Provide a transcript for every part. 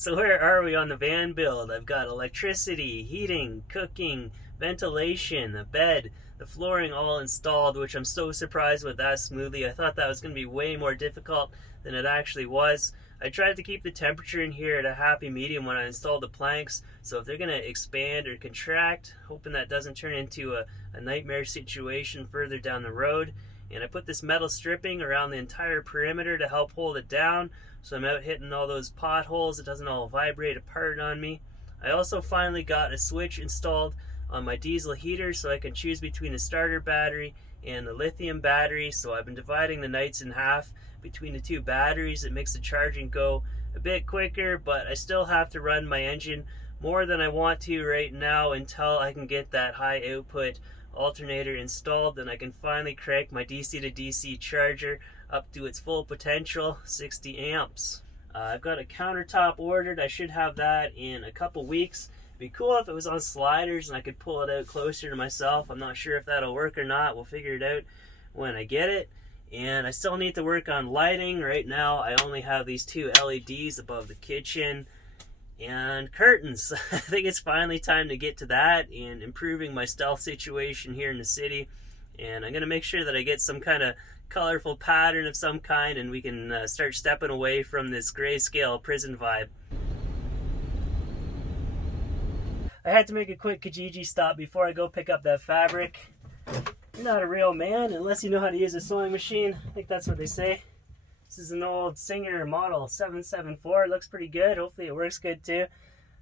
So where are we on the van build? I've got electricity, heating, cooking, ventilation, a bed, the flooring all installed, which I'm so surprised with that smoothly. I thought that was going to be way more difficult than it actually was. I tried to keep the temperature in here at a happy medium when I installed the planks, so if they're going to expand or contract, hoping that doesn't turn into a nightmare situation further down the road. And I put this metal stripping around the entire perimeter to help hold it down, so I'm out hitting all those potholes. It doesn't all vibrate apart on me. I also finally got a switch installed on my diesel heater so I can choose between the starter battery and the lithium battery. So I've been dividing the nights in half between the two batteries. It makes the charging go a bit quicker, but I still have to run my engine more than I want to right now until I can get that high output alternator installed. Then I can finally crank my DC to DC charger up to its full potential, 60 amps. I've got a countertop ordered. I should have that in a couple weeks. It'd be cool if it was on sliders and I could pull it out closer to myself. I'm not sure if that'll work or not. We'll figure it out when I get it. And I still need to work on lighting. Right now I only have these two LEDs above the kitchen and curtains. I think it's finally time to get to that and improving my stealth situation here in the city. And I'm going to make sure that I get some kind of colorful pattern of some kind, and we can start stepping away from this grayscale prison vibe. I had to make a quick Kijiji stop before I go pick up that fabric. You're not a real man unless you know how to use a sewing machine. I think that's what they say. This is an old Singer model 774. It looks pretty good. Hopefully it works good too.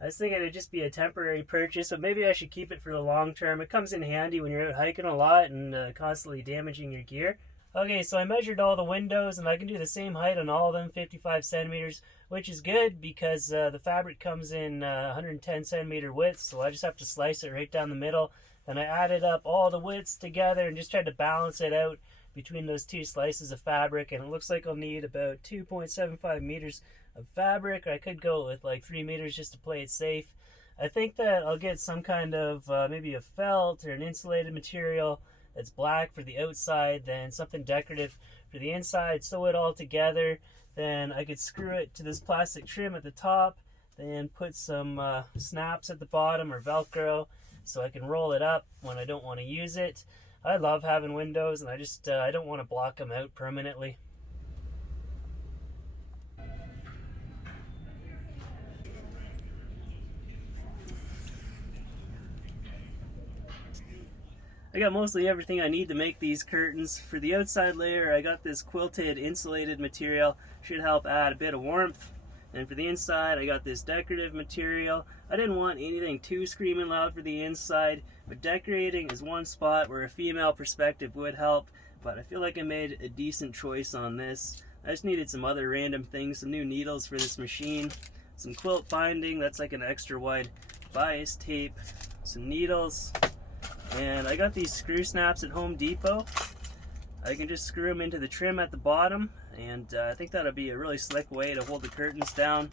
I was thinking it'd just be a temporary purchase, but maybe I should keep it for the long term. It comes in handy when you're out hiking a lot and constantly damaging your gear. Okay, so I measured all the windows, and I can do the same height on all of them, 55 centimeters, which is good because the fabric comes in 110 centimeter width, so I just have to slice it right down the middle. Then I added up all the widths together and just tried to balance it out between those two slices of fabric, and it looks like I'll need about 2.75 meters of fabric. I could go with like 3 meters just to play it safe. I think that I'll get some kind of maybe a felt or an insulated material that's black for the outside, then something decorative for the inside, sew it all together. Then I could screw it to this plastic trim at the top, then put some snaps at the bottom or Velcro so I can roll it up when I don't want to use it. I love having windows, and I don't want to block them out permanently. I got mostly everything I need to make these curtains. For the outside layer, I got this quilted insulated material. Should help add a bit of warmth. And for the inside, I got this decorative material. I didn't want anything too screaming loud for the inside, but decorating is one spot where a female perspective would help, but I feel like I made a decent choice on this. I just needed some other random things, some new needles for this machine, some quilt binding, that's like an extra wide bias tape, some needles, and I got these screw snaps at Home Depot. I can just screw them into the trim at the bottom, and I think that'll be a really slick way to hold the curtains down.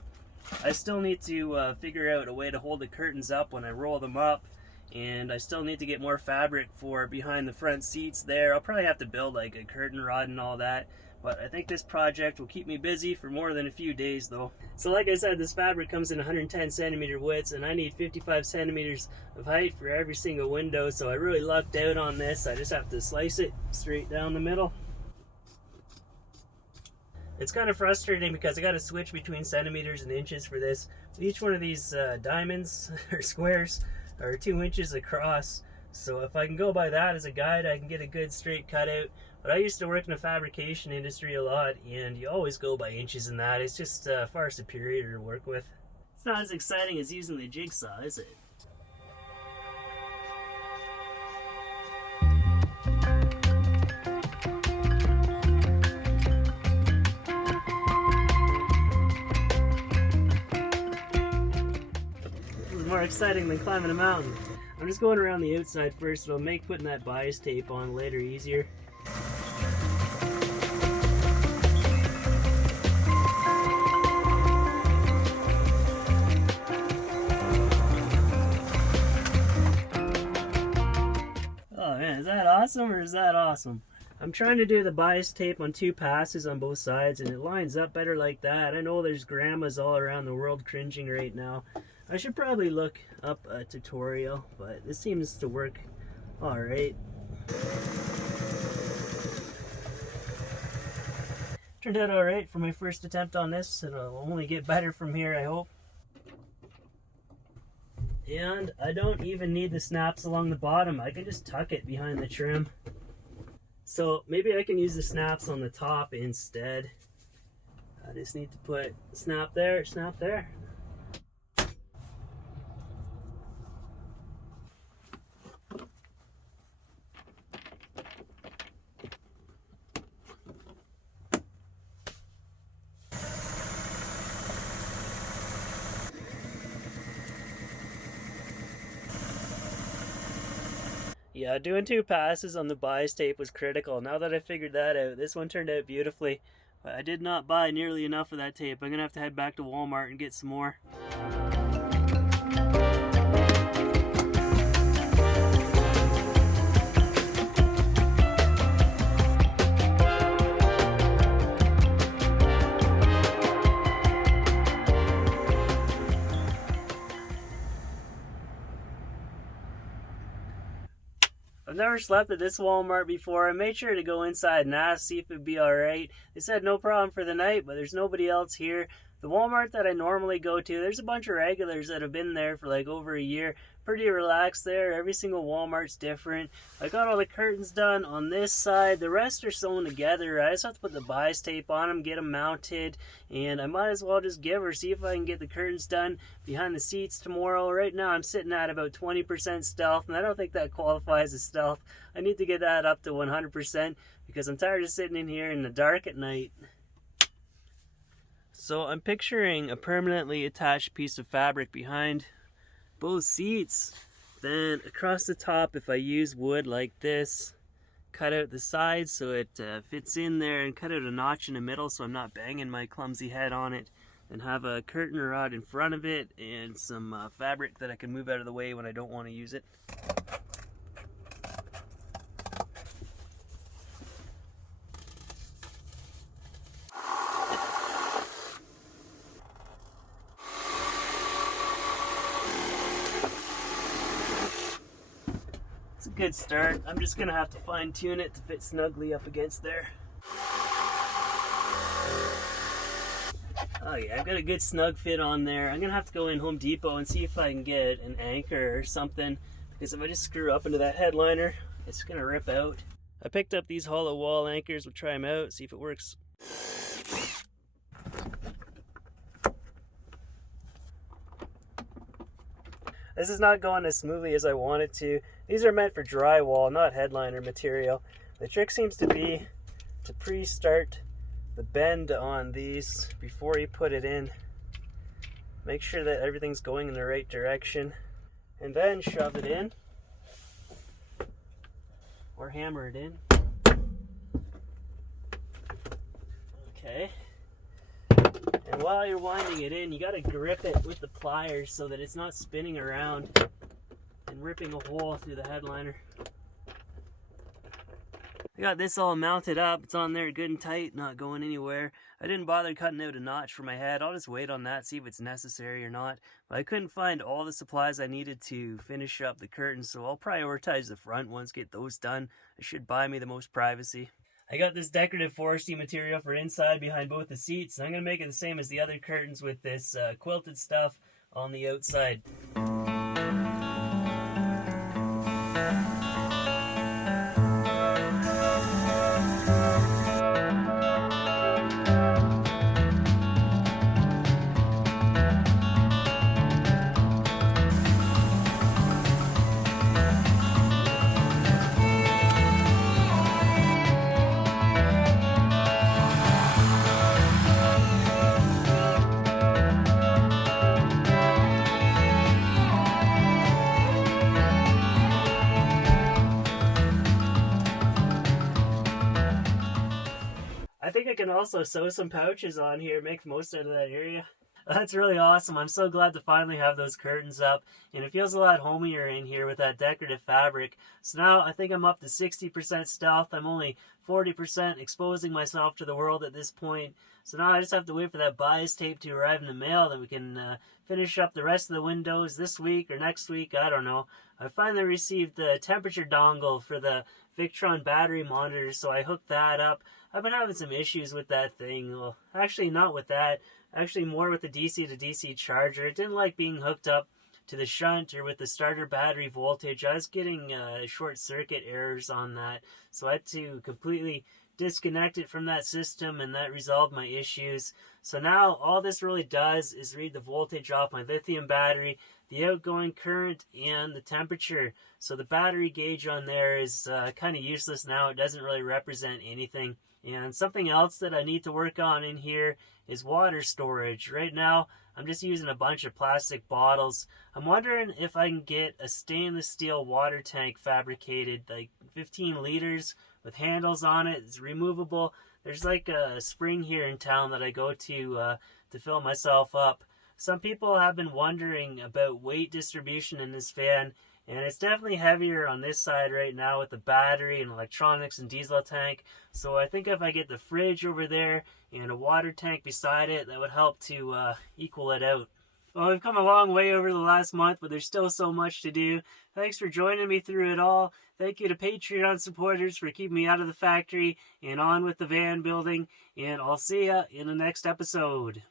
I still need to figure out a way to hold the curtains up when I roll them up, and I still need to get more fabric for behind the front seats there. I'll probably have to build like a curtain rod and all that, but I think this project will keep me busy for more than a few days though. So like I said, this fabric comes in 110 centimeter widths, and I need 55 centimeters of height for every single window, so I really lucked out on this. I just have to slice it straight down the middle. It's kind of frustrating because I got to switch between centimeters and inches for this. Each one of these diamonds or squares are 2 inches across, so if I can go by that as a guide, I can get a good straight cutout. But I used to work in the fabrication industry a lot, and you always go by inches in that. It's just far superior to work with. It's not as exciting as using the jigsaw, is it? More exciting than climbing a mountain. I'm just going around the outside first. It'll make putting that bias tape on later easier. Oh man, is that awesome or is that awesome? I'm trying to do the bias tape on 2 passes on both sides, and it lines up better like that. I know there's grandmas all around the world cringing right now. I should probably look up a tutorial, but this seems to work alright. Turned out alright for my first attempt on this, and it'll only get better from here, I hope. And I don't even need the snaps along the bottom. I can just tuck it behind the trim. So maybe I can use the snaps on the top instead. I just need to put snap there, snap there. Yeah, doing 2 passes on the bias tape was critical. Now that I figured that out, this one turned out beautifully. But I did not buy nearly enough of that tape. I'm going to have to head back to Walmart and get some more. I've never slept at this Walmart before. I made sure to go inside and ask, see if it'd be alright. They said no problem for the night, but there's nobody else here. The Walmart that I normally go to, there's a bunch of regulars that have been there for like over a year. Pretty relaxed there. Every single Walmart's different. I got all the curtains done on this side. The rest are sewn together. I just have to put the bias tape on them, get them mounted, and I might as well just give her, see if I can get the curtains done behind the seats tomorrow. Right now I'm sitting at about 20% stealth, and I don't think that qualifies as stealth. I need to get that up to 100% because I'm tired of sitting in here in the dark at night. So I'm picturing a permanently attached piece of fabric behind both seats. Then across the top, if I use wood like this, cut out the sides so it fits in there, and cut out a notch in the middle so I'm not banging my clumsy head on it, and have a curtain rod in front of it and some fabric that I can move out of the way when I don't want to use it. It's a good start. I'm just gonna have to fine tune it to fit snugly up against there. Oh yeah, I've got a good snug fit on there. I'm gonna have to go in Home Depot and see if I can get an anchor or something, because if I just screw up into that headliner, it's gonna rip out. I picked up these hollow wall anchors. We'll try them out, see if it works. This is not going as smoothly as I want it to. These are meant for drywall, not headliner material. The trick seems to be to pre-start the bend on these before you put it in. Make sure that everything's going in the right direction, and then shove it in or hammer it in. Okay. And while you're winding it in, you got to grip it with the pliers so that it's not spinning around and ripping a hole through the headliner. I got this all mounted up. It's on there good and tight, not going anywhere. I didn't bother cutting out a notch for my head. I'll just wait on that, see if it's necessary or not. But I couldn't find all the supplies I needed to finish up the curtains, so I'll prioritize the front ones, get those done. It should buy me the most privacy. I got this decorative foresty material for inside behind both the seats, and I'm going to make it the same as the other curtains with this quilted stuff on the outside. I think I can also sew some pouches on here, make the most out of that area. That's really awesome. I'm so glad to finally have those curtains up, and it feels a lot homier in here with that decorative fabric. So now I think I'm up to 60% stealth. I'm only 40% exposing myself to the world at this point. So now I just have to wait for that bias tape to arrive in the mail, that we can finish up the rest of the windows this week or next week. I don't know. I finally received the temperature dongle for the Victron battery monitor, so I hooked that up. I've been having some issues with that thing. Well, actually not with that. Actually more with the DC to DC charger. It didn't like being hooked up to the shunt or with the starter battery voltage. I was getting short circuit errors on that, so I had to completely disconnect it from that system, and that resolved my issues. So now all this really does is read the voltage off my lithium battery, the outgoing current, and the temperature. So the battery gauge on there is kind of useless now. It doesn't really represent anything. And something else that I need to work on in here is water storage. Right now, I'm just using a bunch of plastic bottles. I'm wondering if I can get a stainless steel water tank fabricated, like 15 liters with handles on it. It's removable. There's like a spring here in town that I go to fill myself up. Some people have been wondering about weight distribution in this van, and it's definitely heavier on this side right now with the battery and electronics and diesel tank. So I think if I get the fridge over there and a water tank beside it, that would help to equal it out. Well, we've come a long way over the last month, but there's still so much to do. Thanks for joining me through it all. Thank you to Patreon supporters for keeping me out of the factory and on with the van building. And I'll see ya in the next episode.